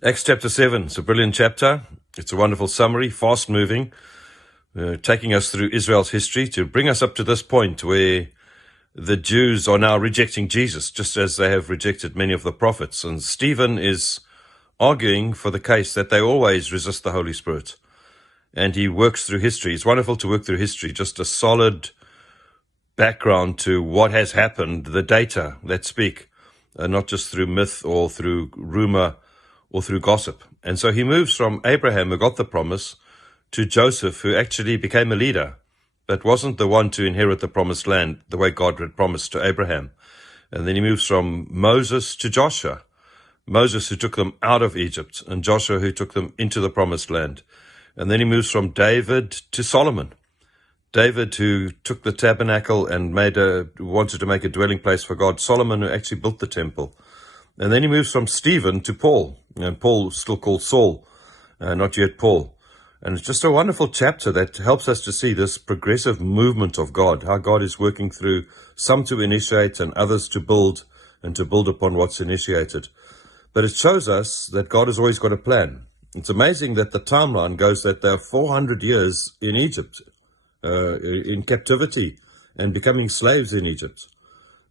Acts chapter 7, it's a brilliant chapter. It's a wonderful summary, fast moving, taking us through Israel's history to bring us up to this point where the Jews are now rejecting Jesus, just as they have rejected many of the prophets. And Stephen is arguing for the case that they always resist the Holy Spirit. And he works through history. It's wonderful to work through history, just a solid background to what has happened, the data that speak, not just through myth or through rumor or through gossip. And so he moves from Abraham, who got the promise, to Joseph, who actually became a leader, but wasn't the one to inherit the promised land the way God had promised to Abraham. And then he moves from Moses to Joshua. Moses, who took them out of Egypt, and Joshua, who took them into the promised land. And then he moves from David to Solomon. David, who took the tabernacle and wanted to make a dwelling place for God. Solomon, who actually built the temple. And then he moves from Stephen to Paul, and Paul still called Saul, not yet Paul. And it's just a wonderful chapter that helps us to see this progressive movement of God, how God is working through some to initiate and others to build, and to build upon what's initiated. But it shows us that God has always got a plan. It's amazing that the timeline goes that there are 400 years in Egypt, in captivity and becoming slaves in Egypt.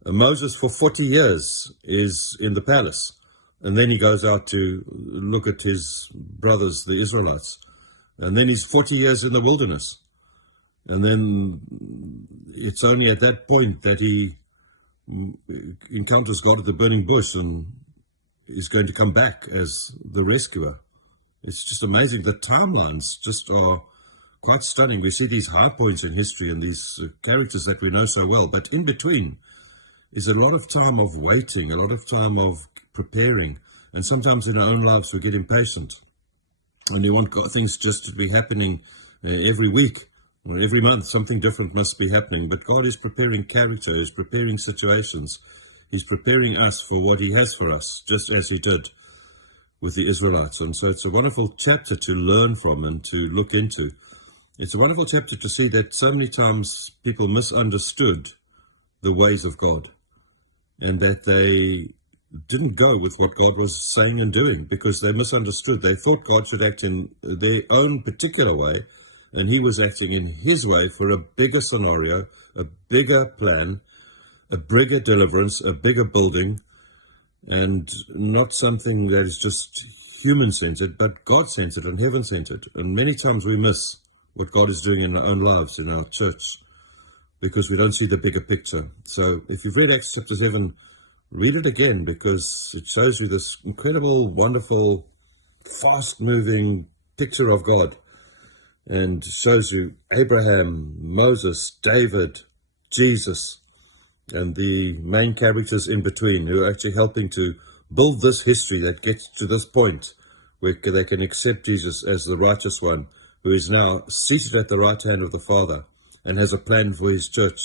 Moses for 40 years is in the palace, and then he goes out to look at his brothers, the Israelites, and then he's 40 years in the wilderness. And then it's only at that point that he encounters God at the burning bush and is going to come back as the rescuer. It's just amazing. The timelines just are quite stunning. We see these high points in history and these characters that we know so well, but in between is a lot of time of waiting, a lot of time of preparing. And sometimes in our own lives we get impatient and we want things just to be happening every week or every month. Something different must be happening. But God is preparing character, He's preparing situations. He's preparing us for what He has for us, just as He did with the Israelites. And so it's a wonderful chapter to learn from and to look into. It's a wonderful chapter to see that so many times people misunderstood the ways of God, and that they didn't go with what God was saying and doing because they misunderstood. They thought God should act in their own particular way, and He was acting in His way for a bigger scenario, a bigger plan, a bigger deliverance, a bigger building, and not something that is just human-centered, but God-centered and heaven-centered. And many times we miss what God is doing in our own lives, in our church, because we don't see the bigger picture. So if you've read Acts chapter 7, read it again, because it shows you this incredible, wonderful, fast-moving picture of God, and shows you Abraham, Moses, David, Jesus, and the main characters in between who are actually helping to build this history that gets to this point where they can accept Jesus as the righteous one who is now seated at the right hand of the Father and has a plan for His church,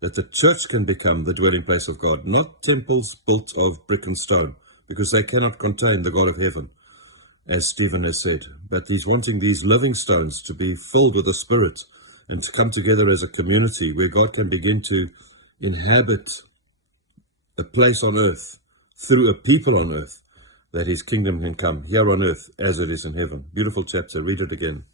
that the church can become the dwelling place of God, not temples built of brick and stone, because they cannot contain the God of heaven, as Stephen has said. But He's wanting these living stones to be filled with the Spirit and to come together as a community where God can begin to inhabit a place on earth through a people on earth, that His kingdom can come here on earth as it is in heaven. Beautiful chapter. Read it again.